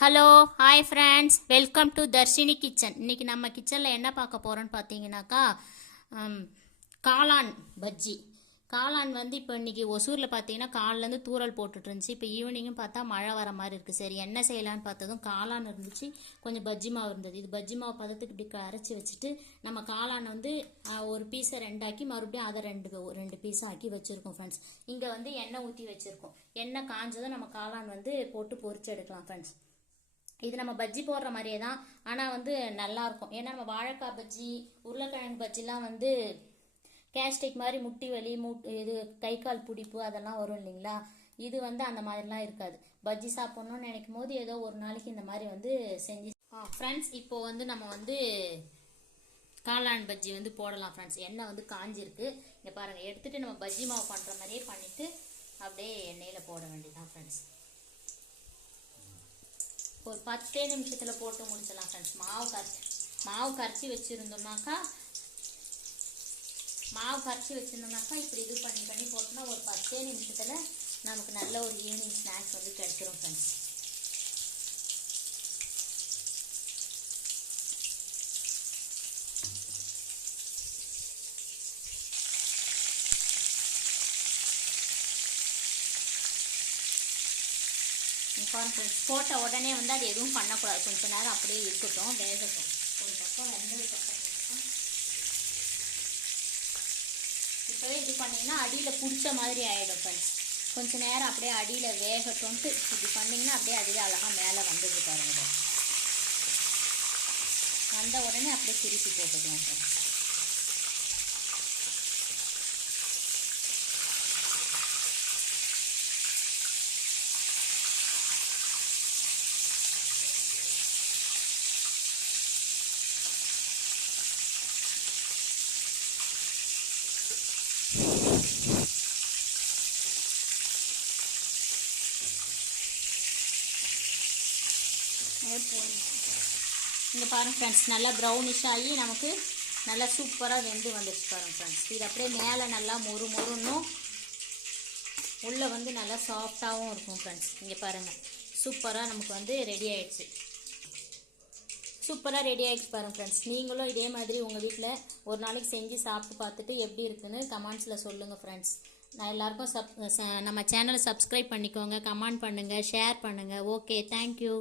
Hello hi friends, welcome to Darshini kitchen. இன்றைக்கி நம்ம கிச்சனில் என்ன பார்க்க போகிறோன்னு பார்த்தீங்கன்னாக்கா காளான் பஜ்ஜி. காளான் வந்து இப்போ இன்றைக்கி ஒசூரில் பார்த்தீங்கன்னா காலிலேருந்து தூரல் போட்டுட்டு இருந்துச்சு. இப்போ ஈவினிங்கும் பார்த்தா மழை வர மாதிரி இருக்குது. சரி என்ன செய்யலான்னு பார்த்ததும் காளான் இருந்துச்சு, கொஞ்சம் பஜ்ஜி மாவு இருந்தது. இது பஜ்ஜி மாவு பதத்துக்கு இப்படி அரைச்சி வச்சுட்டு நம்ம காளான் வந்து ஒரு பீஸை ரெண்டாக்கி மறுபடியும் அதை ரெண்டு பீஸாக ஆக்கி வச்சுருக்கோம் ஃப்ரெண்ட்ஸ். இங்கே வந்து எண்ணெய் ஊற்றி வச்சுருக்கோம். எண்ணெய் காஞ்சதும் நம்ம காளான் வந்து போட்டு பொரிச்சு எடுக்கலாம் ஃப்ரெண்ட்ஸ். இது நம்ம பஜ்ஜி போடுற மாதிரியே தான், ஆனால் வந்து நல்லாயிருக்கும். ஏன்னா நம்ம வாழைக்காய் பஜ்ஜி, உருளைக்கிழங்கு பஜ்ஜிலாம் வந்து கேஸ்டிக் மாதிரி முட்டி வலி இது கை கால் பிடிப்பு அதெல்லாம் வரும் இல்லைங்களா. இது வந்து அந்த மாதிரிலாம் இருக்காது. பஜ்ஜி சாப்பிட்ணுன்னு நினைக்கும் போது ஏதோ ஒரு நாளைக்கு இந்த மாதிரி வந்து செஞ்சு ஃப்ரெண்ட்ஸ். இப்போ வந்து நம்ம வந்து காளான் பஜ்ஜி வந்து போடலாம் ஃப்ரெண்ட்ஸ். எண்ணெய் வந்து காஞ்சிருக்கு. இங்கே பாருங்கள், எடுத்துகிட்டு நம்ம பஜ்ஜி மாவு பண்ணுற மாதிரியே பண்ணிவிட்டு அப்படியே எண்ணெயில் போட வேண்டியதான் ஃப்ரெண்ட்ஸ். ஒரு 10 நிமிஷத்தில் போட்டு முடிச்சிடலாம் ஃப்ரெண்ட்ஸ். மாவு கரைச்சி வச்சுருந்தோம்னாக்கா இப்படி இது பண்ணி போட்டோம்னா ஒரு 10 நிமிஷத்தில் நமக்கு நல்ல ஒரு ஈவினிங் ஸ்நாக்ஸ் வந்து கிடைச்சிரும் ஃப்ரெண்ட்ஸ். போட்ட உடனே வந்து அது எதுவும் பண்ணக்கூடாது. கொஞ்சம் நேரம் அப்படியே இருக்கட்டும், வேகட்டும். ஒரு பக்கம் வெந்ததுக்கப்புறம் இப்போவே இது பண்ணிங்கன்னா அடியில் பிடிச்ச மாதிரி ஆகிடும் ஃப்ரெண்ட்ஸ். கொஞ்சம் நேரம் அப்படியே அடியில் வேகட்டும்ட்டு இப்படி பண்ணிங்கன்னா அப்படியே அதுவே அழகாக மேலே வந்தது பாருங்க. வந்த உடனே அப்படியே திருப்பி போட்டுக்கலாம் ஃப்ரெண்ட்ஸ். இங்கே பாருங்கள் ஃப்ரெண்ட்ஸ், நல்லா ப்ரௌனிஷ் ஆகி நமக்கு நல்லா சூப்பராக வெந்து வந்துடுச்சு பாருங்கள் ஃப்ரெண்ட்ஸ். இது அப்படியே மேலே நல்லா மொறுன்னும் உள்ளே வந்து நல்லா சாஃப்டாகவும் இருக்கும் ஃப்ரெண்ட்ஸ். இங்கே பாருங்கள், சூப்பராக நமக்கு வந்து ரெடி ஆகிடுச்சு. பாருங்கள் ஃப்ரெண்ட்ஸ். நீங்களும் இதே மாதிரி உங்கள் வீட்டில் ஒரு நாளைக்கு செஞ்சு சாப்பிட்டு பார்த்துட்டு எப்படி இருக்குன்னு கமெண்ட்ஸில் சொல்லுங்கள் ஃப்ரெண்ட்ஸ். நான் எல்லாருக்கும் நம்ம சேனலை சப்ஸ்கிரைப் பண்ணிக்கோங்க, கமெண்ட் பண்ணுங்கள், ஷேர் பண்ணுங்கள். Okay, thank you.